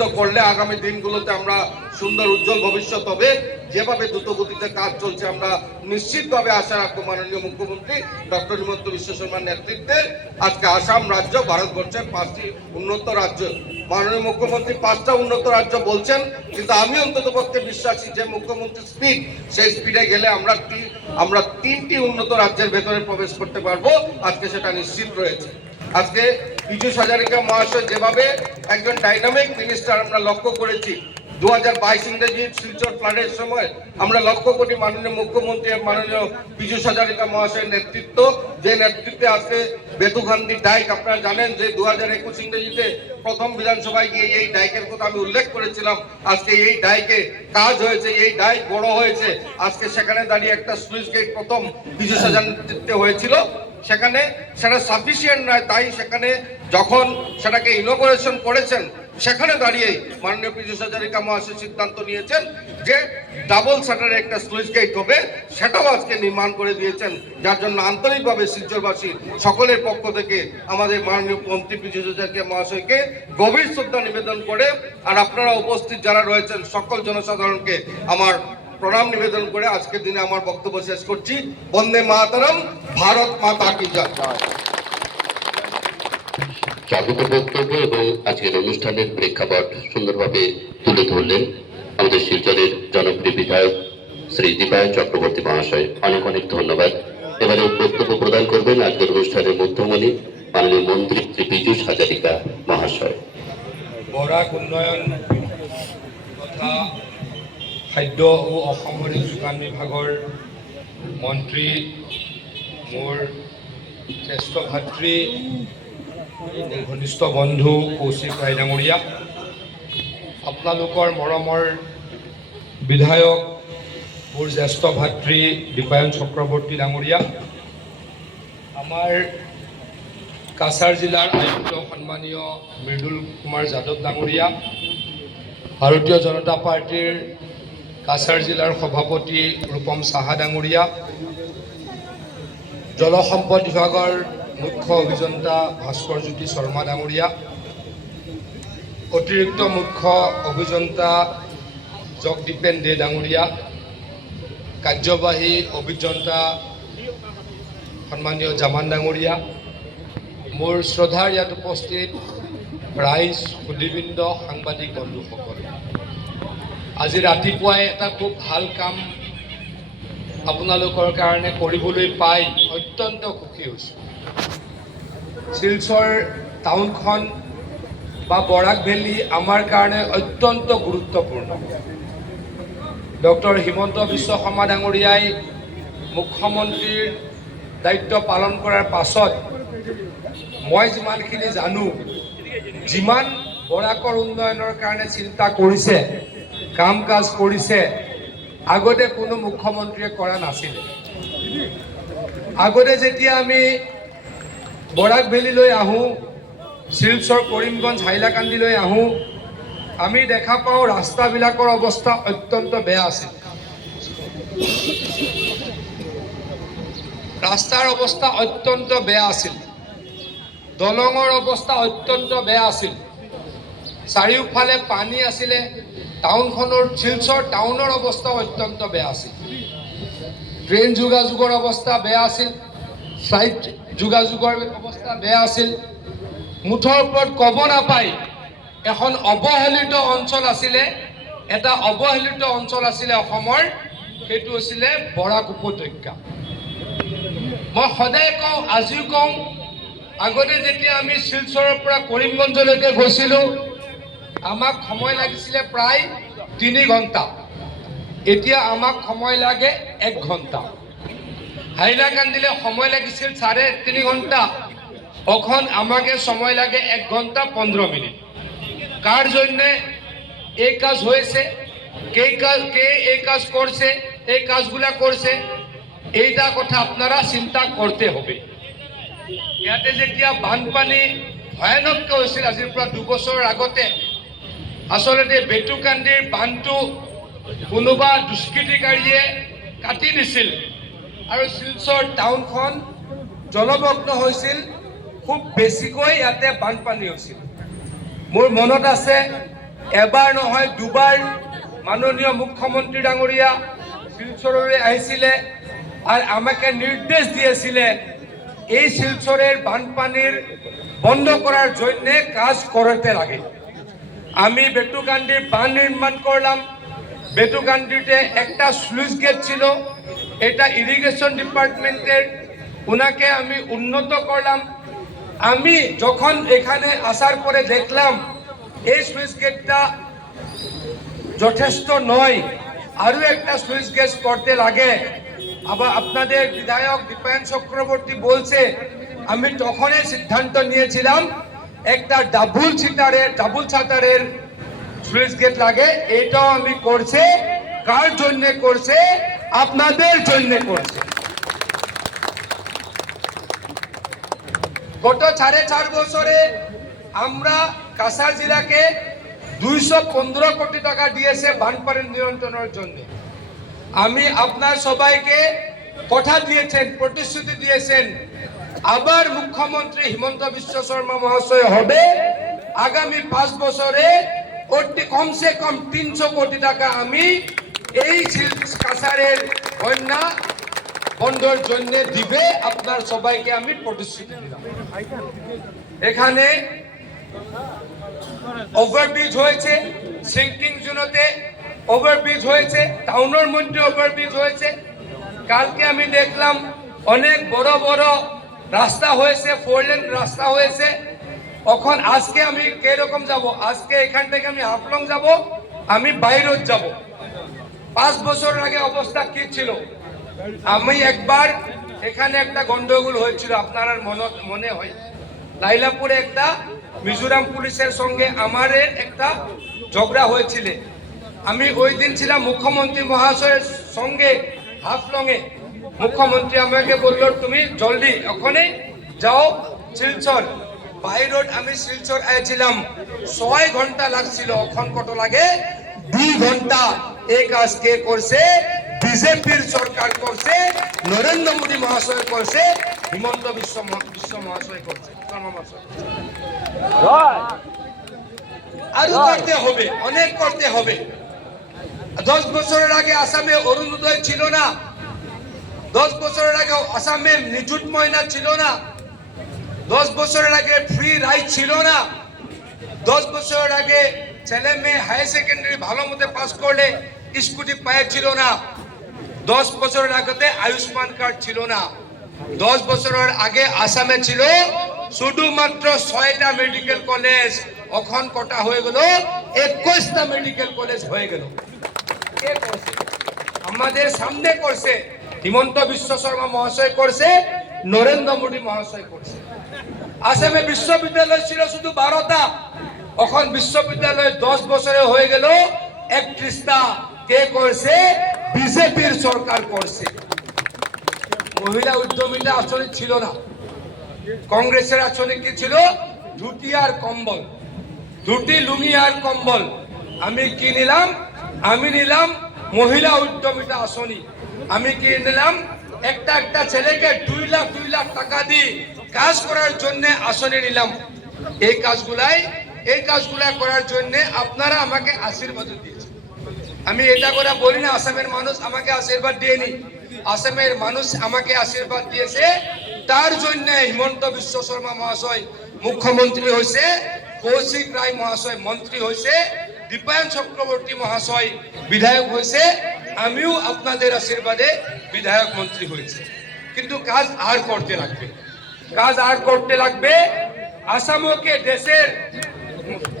প্রতিষ্ঠিত করলে আগামী দিনগুলোতে আমরা সুন্দর উজ্জ্বল ভবিষ্যৎ হবে। যেভাবে দ্রুতগতিতে কাজ চলছে আমরা নিশ্চিতভাবে আশা রাখবো মাননীয় মুখ্যমন্ত্রী ডক্টর হিমন্ত বিশ্ব শর্মার নেতৃত্বে আজকে আসাম রাজ্য ভারতবর্ষের 5টি উন্নত রাজ্য। মাননীয় মুখ্যমন্ত্রী 5টা উন্নত রাজ্য বলছেন, কিন্তু আমি অন্ততপক্ষে বিশ্বাসী যে মুখ্যমন্ত্রী স্পিড, সেই স্পিডে গেলে আমরা 3টি উন্নত রাজ্যের ভেতরে প্রবেশ করতে পারবো। আজকে সেটা নিশ্চিত রয়েছে। আজকে পীযূষ হাজারিকা মহাশয় যেভাবে একজন ডাইনামিক মিনিস্টার আমরা লক্ষ্য করেছি, 2022 ইংরেজি শিলচর ফ্লাডের সময় আমরা লক্ষ্য করি মাননীয় মুখ্যমন্ত্রী মাননীয় পীযূষ হাজারিকা মহাশয়ের নেতৃত্ব, যে নেতৃত্বে আজকে বেতুখান্দি ডাইক, আপনারা জানেন যে 2021 ইংরেজিতে প্রথম বিধানসভায় গিয়ে এই ডাইকের কথা আমি উল্লেখ করেছিলাম। আজকে এই ডাইকে কাজ হয়েছে, এই ডাইক বড় হয়েছে। আজকে সেখানে দাঁড়িয়ে একটা স্লুইস গেট প্রথম পীযূষ হাজার নেতৃত্বে হয়েছিল, সেখানে সেটা সাফিসিয়েন্ট নয়, তাই সেখানে যখন সেটাকে ইনোগ্রেশন করেছেন সেখানে দাঁড়িয়ে মাননীয় পীযূষ হাজারিকা মহাশয় সিদ্ধান্ত নিয়েছেন যে ডাবল শাটারে একটা স্লুইস গেট হবে, সেটাও আজকে নির্মাণ করে দিয়েছেন, যার জন্য আন্তরিকভাবে শিলচরবাসী সকলের পক্ষ থেকে আমাদের মাননীয় মন্ত্রী পীযূষ হাজারিকা মহাশয়কে গভীর শ্রদ্ধা নিবেদন করে আর আপনারা উপস্থিত যারা রয়েছেন সকল জনসাধারণকে আমার প্রণাম নিবেদন করে আজকের দিনে আমার বক্তব্য শেষ করছি। বন্দে মাতরম, ভারত মাতা কি জয়। স্বাগত বক্তব্য এবং আজকের অনুষ্ঠানের প্রেক্ষাপট সুন্দরভাবে তুলে ধরলেন আমাদের শিলচরের জনপ্রিয় বিধায়ক শ্রী দীপায়ন চক্রবর্তী মহাশয়। অনেক অনেক ধন্যবাদ। এবারে বক্তব্য প্রদান করবেন আজকের অনুষ্ঠানের মধ্যমণি মাননীয় মন্ত্রী শ্রী পীযূষ হাজারিকা মহাশয়। বৰাক উন্নয়ন তথা খাদ্য ও অসামৰিক যোগান বিভাগৰ মন্ত্ৰী মোৰ জ্যেষ্ঠ ভাতৃ ঘনিষ্ঠ বন্ধু কৌশিক ৰায় ডাঙৰীয়া, আপোনালোকৰ মৰমৰ বিধায়ক মোৰ জ্যেষ্ঠ ভাতৃ দীপায়ন চক্ৰৱৰ্তী ডাঙৰীয়া, আমাৰ কাছাৰ জিলাৰ আয়ুক্ত সন্মানীয় মৃদুল কুমাৰ যাদৱ ডাঙৰীয়া, ভাৰতীয় জনতা পাৰ্টীৰ কাছাৰ জিলাৰ সভাপতি ৰূপম সাহা ডাঙৰীয়া, জলসম্পদ বিভাগৰ মুখ্য অভিযন্তা ভাস্কৰ জ্যোতি শৰ্মা ডাঙৰীয়া, অতিৰিক্ত মুখ্য অভিযন্তা জগদীপেন দে ডাঙৰীয়া, কাৰ্যবাহী অভিযন্তা সন্মানীয় জামান ডাঙৰীয়া, মোৰ শ্ৰদ্ধাৰ ইয়াত উপস্থিত ৰাইজ, সুধীবৃন্দ, সাংবাদিক বন্ধুসকল, আজি ৰাতিপুৱাই এটা খুব ভাল কাম আপোনালোকৰ কাৰণে কৰিবলৈ পাই অত্যন্ত সুখী হৈছোঁ। শিলচৰ টাউনখন বা বৰাক ভেলী আমাৰ কাৰণে অত্যন্ত গুৰুত্বপূৰ্ণ। ডক্টৰ হিমন্ত বিশ্ব শৰ্মা ডাঙৰীয়াই মুখ্যমন্ত্ৰীৰ দায়িত্ব পালন কৰাৰ পাছত মই যিমানখিনি জানো, যিমান বৰাকৰ উন্নয়নৰ কাৰণে চিন্তা কৰিছে, কাম কাজ কৰিছে, আগতে কোনো মুখ্যমন্ত্ৰীয়ে কৰা নাছিলে। আগতে যেতিয়া আমি বৰাক ভেলীলৈ আহোঁ, শিলচৰ কৰিমগঞ্জ হাইলাকান্দিলৈ আহোঁ, আমি দেখা পাওঁ ৰাস্তাবিলাকৰ অৱস্থা অত্যন্ত বেয়া আছিল। ৰাস্তাৰ অৱস্থা অত্যন্ত বেয়া আছিল, দলঙৰ অৱস্থা অত্যন্ত বেয়া আছিল, চাৰিওফালে পানী আছিলে, টাউনখনৰ শিলচৰ টাউনৰ অৱস্থা অত্যন্ত বেয়া আছিল, ট্ৰেইন যোগাযোগৰ অৱস্থা বেয়া আছিল, ফ্লাইট যোগাযোগৰ অৱস্থা বেয়া আছিল। মুঠৰ ওপৰত ক'ব নাপায় এখন অৱহেলিত অঞ্চল আছিলে, এটা অৱহেলিত অঞ্চল আছিলে অসমৰ, সেইটো আছিলে বৰাক উপত্যকা। মই সদায় কওঁ, আজিও কওঁ, আগতে যেতিয়া আমি শিলচৰৰ পৰা কৰিমগঞ্জলৈকে গৈছিলোঁ আমাক সময় লাগিছিলে প্ৰায় 3 ঘণ্টা, এতিয়া আমাক সময় লাগে 1 ঘণ্টা। হাইলাকান্দিলৈ সময় লাগিছিল 3.5 ঘণ্টা, এখন আমাকে সময় লাগে 1 ঘণ্টা 15 মিনিট। কার জন্য এই কাজ হয়েছে, কে এই কাজ করছে, এই কাজগুলা করছে, এইটা কথা আপনারা চিন্তা করতে হবে। ইয়াতে যেতিয়া বানপানী ভয়ানককৈ হৈছিল আজিৰ পৰা 2 বছৰৰ আগতে, আসলতে বেতুকান্দিৰ বান্ধটো কোনোবা দুষ্কৃতিকাৰীয়ে কাটি দিছিল আৰু শিলচৰ টাউনখন জলমগ্ন হৈছিল, খুব বেছিকৈ ইয়াতে বানপানী হৈছিল। মোৰ মনত আছে এবাৰ নহয় দুবাৰ মাননীয় মুখ্যমন্ত্ৰী ডাঙৰীয়া শিলচৰলৈ আহিছিলে আর আমাকে নির্দেশ দিয়েছিলে এই শিলচরের বানপানির বন্ধ করার জন্য কাজ করতে লাগে। আমি বেটুকান্দির বান নির্মাণ করলাম। বেটুকান্দিতে একটা স্লুইস গেট ছিল, এটা ইরিগেশন ডিপার্টমেন্টের, ওনাকে আমি উন্নত করলাম। আমি যখন এখানে আসার পরে দেখলাম এই স্লুইস গেটটা যথেষ্ট নয়, আরো একটা স্লুইস গেট করতে লাগে। আবার আপনাদের বিধায়ক দীপায়ন চক্রবর্তী বলছে, আমি তখনই সিদ্ধান্ত নিয়েছিলাম একটা ডাবল ছাতারের স্লুইস গেট লাগে। এটাও আমি করছে, কার জন্য করছে? আপনাদের জন্য করছে। গত 4.5 বছরে আমরা কাছাড় জেলাকে 215 কোটি টাকা দিয়েছে বানপানি নিয়ন্ত্রণের জন্য। আমি আপনার সবাইকে কথা দিয়েছেন, প্রতিশ্রুতি দিয়েছেন, আবার মুখ্যমন্ত্রী হিমন্ত বিশ্ব শর্মা মহাশয় হবে, আগামী 5 বছরে কমসে কম 300 কোটি টাকা আমি এই কাছাড়ের বন্যা বন্ধর জন্য দিবে। আপনার সবাইকে আমি প্রতিশ্রুতি দিলাম। এখানে ওভারব্রিজ হয়েছে, সিঙ্কিং জোনতে ওভারব্রিজ হয়েছে, টাউনের মধ্যে ওভারব্রিজ হয়েছে। কালকে আমি দেখলাম অনেক বড় বড় রাস্তা হয়েছে, 4 লেন রাস্তা হয়েছে। এখন আজকে আমি কিরকম যাব? আজকে এখান থেকে আমি হাফলং যাব, আমি বাইরত যাব। 5 বছর আগে অবস্থা কি ছিল? আমি একবার এখানে একটা গন্ডগোল হয়েছিল, আপনার মনে হয় লাইলাপুরে একটা মিজোরাম পুলিশের সঙ্গে আমার একটা ঝগড়া হয়েছিল। আমি ওই দিন ছিলাম মুখ্যমন্ত্রী মহাশয়ের সঙ্গে হাফলংয়ে। মুখ্যমন্ত্রী আমাকে বলল, তুমি জলদি ওখানে যাও শিলচর। বাই রোড আমি শিলচর আইছিলাম, 6 ঘন্টা লাগছিল। এখন কত লাগে? 2 ঘন্টা। এই কাজ কে করছে? বিজেপির সরকার করছে, নরেন্দ্র মোদী মহাশয় করছে, হিমন্ত বিশ্ব মহাশয় করছে, শর্মা মহাশয়। আরো করতে হবে, অনেক করতে হবে। 10 বছরের আগে আসামে অরুণোদয় ছিল না। 10 বছরের আগে আসামে নিযুত ময়না ছিল না। 10 বছরের আগে ফ্রি রাইড ছিল না। 10 বছরের আগে ছেলে মেয়ে হায়ার সেকেন্ডারি ভালো মতো পাস করলে স্কুটি পাইছিল না। 10 বছরের আগে আয়ুষ্মান কার্ড ছিল না। 10 বছরের আগে আসামে ছিল শুধুমাত্র 6টা মেডিকেল কলেজ, এখন কটা হয়ে গেল 21টা মেডিকেল কলেজ হয়ে গেল। কে করছে? আমাদের সামনে করছে হিমন্ত বিশ্ব শর্মা মহাশয় করছে, নরেন্দ্র মোদী মহাশয় করছে। আসামে বিশ্ববিদ্যালয় ছিল শুধু 12টা, এখন বিশ্ববিদ্যালয় 10 বছরে হয়ে গেল 31টা। কে করছে? বিজেপির সরকার করছে। মহিলা উদ্যমিতা আসলে ছিল না। কংগ্রেসের আসলে কি ছিল? ধুতি আর কম্বল, ধুতি লুঙ্গি আর কম্বল। আমি কি নিলাম? আমি নিলাম মহিলা উদ্যমিতা আসনি। আমি কি নিলাম? একটা ছেলেকে 2 লাখ টাকা দিয়ে কাজ করার জন্য আসনে নিলাম। এই কাজগুলা করার জন্য আপনারা আমাকে আশীর্বাদ দিয়েছেন। আমি এটা করে বলি না আসামের মানুষ আমাকে আশীর্বাদ দেয়নি। আসামের মানুষ আমাকে আশীর্বাদ দিয়েছে, তার জন্য হিমন্ত বিশ্ব শর্মা মহাশয় মুখ্যমন্ত্রী হয়েছে, কৌশিক রায় মহাশয় মন্ত্রী হয়েছে, দীপায়ন চক্রবর্তী মহাশয় বিধায়ক হয়েছে, আমিও আপনাদের আশীর্বাদে বিধায়ক মন্ত্রী হয়েছে। কিন্তু কাজ আর করতে লাগবে, কাজ আর করতে লাগবে। আসামকে দেশের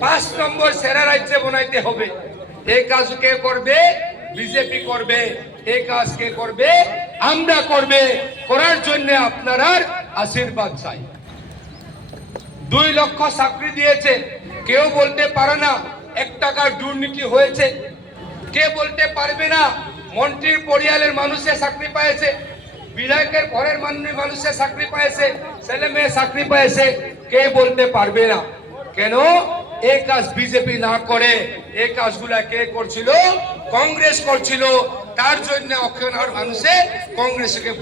5 নম্বর সেরা রাজ্যে বানাইতে হবে। এই কাজ কে করবে? বিজেপি করবে। এই কাজ কে করবে? আমরা করবে। করার জন্য আপনার আশীর্বাদ চাই। 2 লক্ষ চাকরি দিয়েছে, কেউ বলতে পারে না 1 টাকার দুর্নীতি হয়েছে। কে বলতে পারবে না মন্ত্রীর পরিবারের মানুষে চাকরি পেয়েছে, বিধায়কের ঘরের মানুষে চাকরি পেয়েছে, ছেলে মেয়ে চাকরি পেয়েছে? কে বলতে পারবে না। কেন? এই কাজ বিজেপি না করে এই কাজগুলা কে করছিল? কংগ্রেস করছিল। তার জন্য অক্ষণ মানুষে কংগ্রেসকে